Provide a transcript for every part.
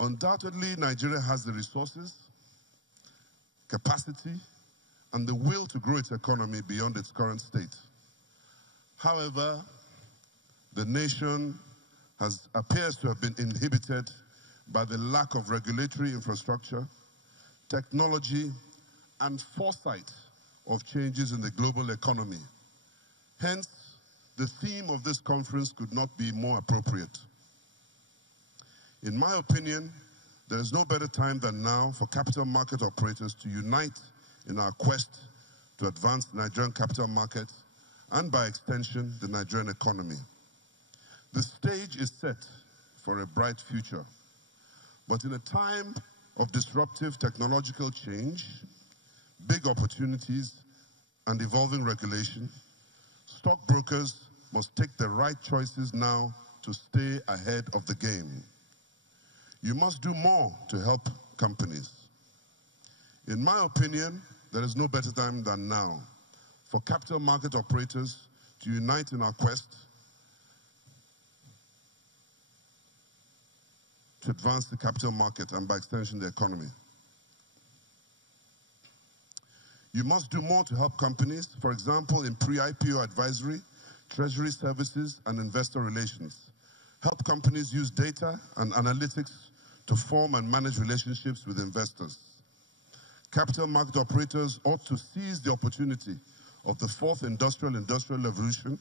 Undoubtedly, Nigeria has the resources, capacity, and the will to grow its economy beyond its current state. However, the nation appears to have been inhibited by the lack of regulatory infrastructure, technology, and foresight of changes in the global economy. Hence, the theme of this conference could not be more appropriate. In my opinion, there is no better time than now for capital market operators to unite in our quest to advance the Nigerian capital market and, by extension, the Nigerian economy. The stage is set for a bright future. But in a time of disruptive technological change, big opportunities, and evolving regulation, stockbrokers must take the right choices now to stay ahead of the game. You must do more to help companies. In my opinion, there is no better time than now for capital market operators to unite in our quest to advance the capital market and, by extension, the economy. You must do more to help companies, for example, in pre-IPO advisory, treasury services, and investor relations. Help companies use data and analytics to form and manage relationships with investors. Capital market operators ought to seize the opportunity of the fourth industrial revolution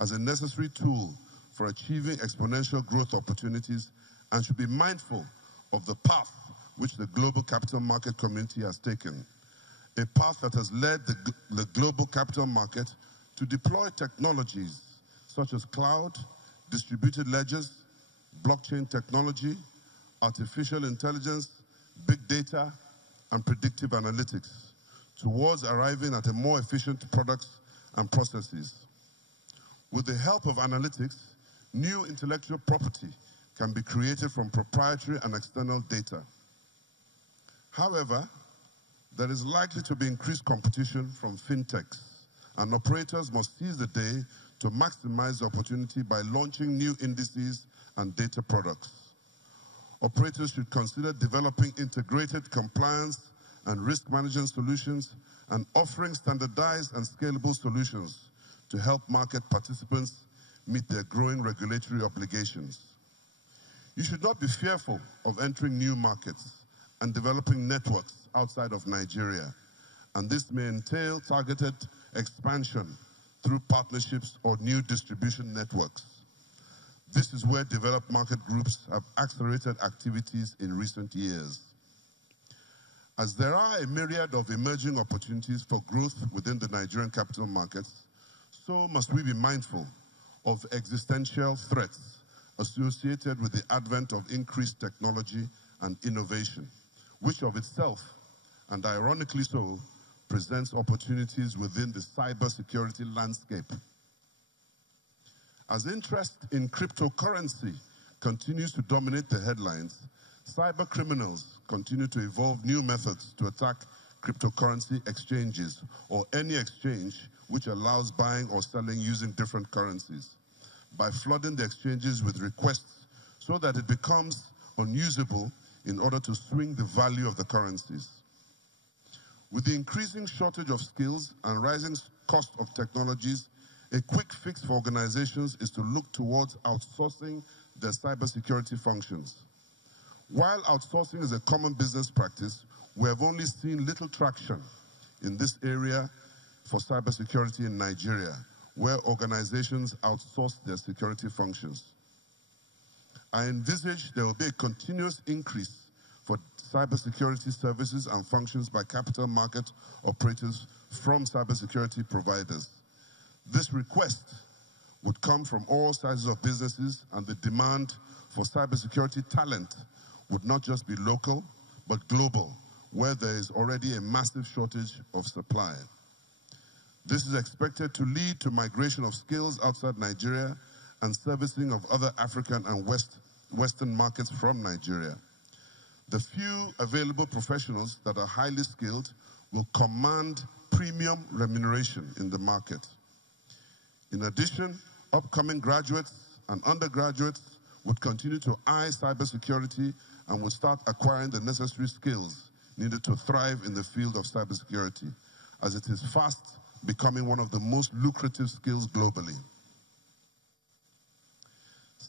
as a necessary tool for achieving exponential growth opportunities and should be mindful of the path which the global capital market community has taken, a path that has led the global capital market to deploy technologies such as cloud, distributed ledgers, blockchain technology, artificial intelligence, big data, and predictive analytics towards arriving at a more efficient products and processes. With the help of analytics, new intellectual property can be created from proprietary and external data. However, there is likely to be increased competition from fintechs, and operators must seize the day to maximize the opportunity by launching new indices and data products. Operators should consider developing integrated compliance and risk management solutions and offering standardized and scalable solutions to help market participants meet their growing regulatory obligations. You should not be fearful of entering new markets and developing networks outside of Nigeria, and this may entail targeted expansion through partnerships or new distribution networks. This is where developed market groups have accelerated activities in recent years. As there are a myriad of emerging opportunities for growth within the Nigerian capital markets, so must we be mindful of existential threats associated with the advent of increased technology and innovation, which of itself, and ironically so, presents opportunities within the cybersecurity landscape. As interest in cryptocurrency continues to dominate the headlines, cyber criminals continue to evolve new methods to attack cryptocurrency exchanges or any exchange which allows buying or selling using different currencies, by flooding the exchanges with requests so that it becomes unusable in order to swing the value of the currencies. With the increasing shortage of skills and rising cost of technologies, a quick fix for organizations is to look towards outsourcing their cybersecurity functions. While outsourcing is a common business practice, we have only seen little traction in this area for cybersecurity in Nigeria, where organizations outsource their security functions. I envisage there will be a continuous increase for cybersecurity services and functions by capital market operators from cybersecurity providers. This request would come from all sizes of businesses, and the demand for cybersecurity talent would not just be local, but global, where there is already a massive shortage of supply. This is expected to lead to migration of skills outside Nigeria and servicing of other African and Western markets from Nigeria. The few available professionals that are highly skilled will command premium remuneration in the market. In addition, upcoming graduates and undergraduates would continue to eye cybersecurity and would start acquiring the necessary skills needed to thrive in the field of cybersecurity, as it is fast becoming one of the most lucrative skills globally.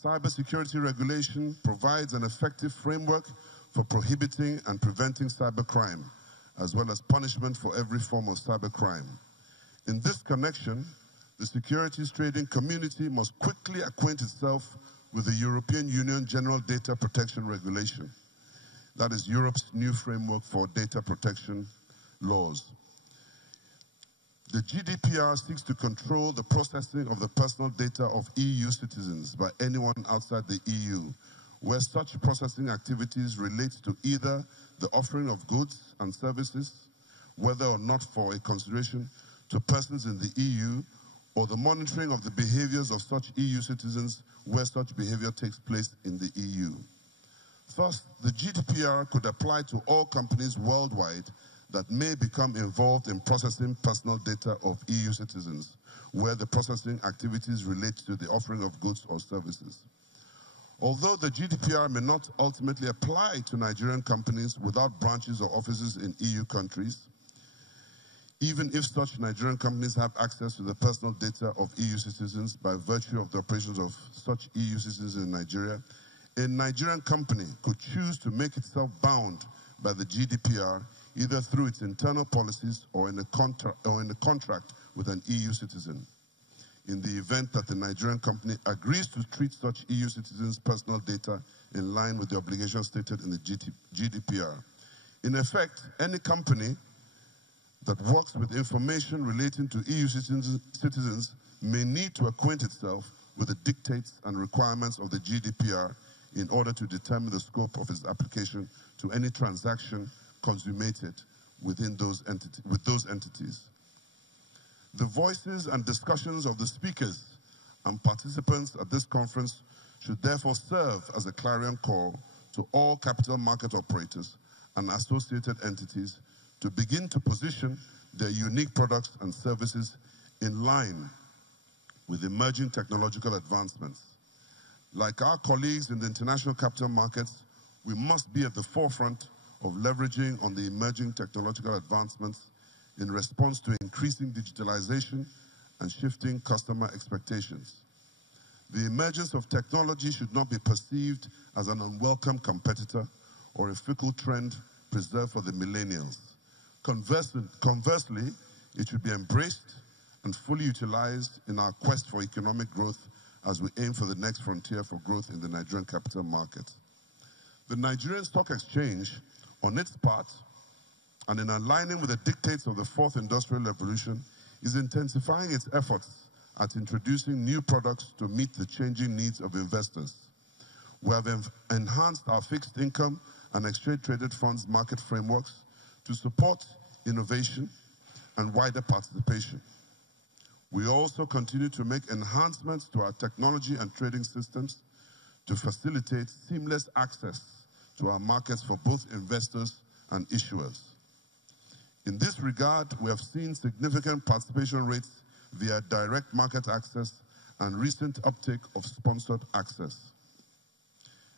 Cybersecurity regulation provides an effective framework for prohibiting and preventing cybercrime, as well as punishment for every form of cybercrime. In this connection, the securities trading community must quickly acquaint itself with the European Union General Data Protection Regulation. That is Europe's new framework for data protection laws. The GDPR seeks to control the processing of the personal data of EU citizens by anyone outside the EU, where such processing activities relate to either the offering of goods and services, whether or not for a consideration to persons in the EU, or the monitoring of the behaviors of such EU citizens where such behavior takes place in the EU. Thus, the GDPR could apply to all companies worldwide that may become involved in processing personal data of EU citizens, where the processing activities relate to the offering of goods or services. Although the GDPR may not ultimately apply to Nigerian companies without branches or offices in EU countries, even if such Nigerian companies have access to the personal data of EU citizens by virtue of the operations of such EU citizens in Nigeria, a Nigerian company could choose to make itself bound by the GDPR either through its internal policies or in a contract with an EU citizen. In the event that the Nigerian company agrees to treat such EU citizens' personal data in line with the obligations stated in the GDPR. In effect, any company that works with information relating to EU citizens may need to acquaint itself with the dictates and requirements of the GDPR in order to determine the scope of its application to any transaction consummated within those entities. The voices and discussions of the speakers and participants at this conference should therefore serve as a clarion call to all capital market operators and associated entities to begin to position their unique products and services in line with emerging technological advancements. Like our colleagues in the international capital markets, we must be at the forefront of leveraging on the emerging technological advancements in response to increasing digitalization and shifting customer expectations. The emergence of technology should not be perceived as an unwelcome competitor or a fickle trend preserved for the millennials. Conversely, it should be embraced and fully utilized in our quest for economic growth as we aim for the next frontier for growth in the Nigerian capital market. The Nigerian Stock Exchange, on its part, and in aligning with the dictates of the Fourth Industrial Revolution, is intensifying its efforts at introducing new products to meet the changing needs of investors. We have enhanced our fixed income and exchange-traded funds market frameworks to support innovation and wider participation. We also continue to make enhancements to our technology and trading systems to facilitate seamless access to our markets for both investors and issuers. In this regard, we have seen significant participation rates via direct market access and recent uptake of sponsored access.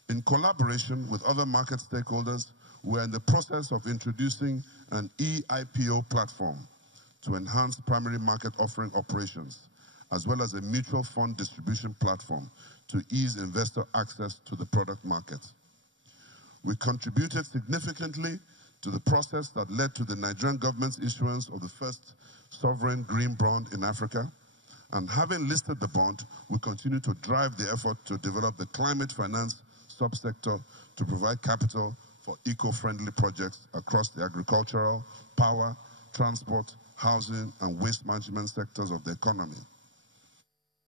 In collaboration with other market stakeholders, we are in the process of introducing an e-IPO platform to enhance primary market offering operations, as well as a mutual fund distribution platform to ease investor access to the product market. We contributed significantly to the process that led to the Nigerian government's issuance of the first sovereign green bond in Africa, and having listed the bond, we continue to drive the effort to develop the climate finance subsector to provide capital for eco-friendly projects across the agricultural, power, transport, housing, and waste management sectors of the economy.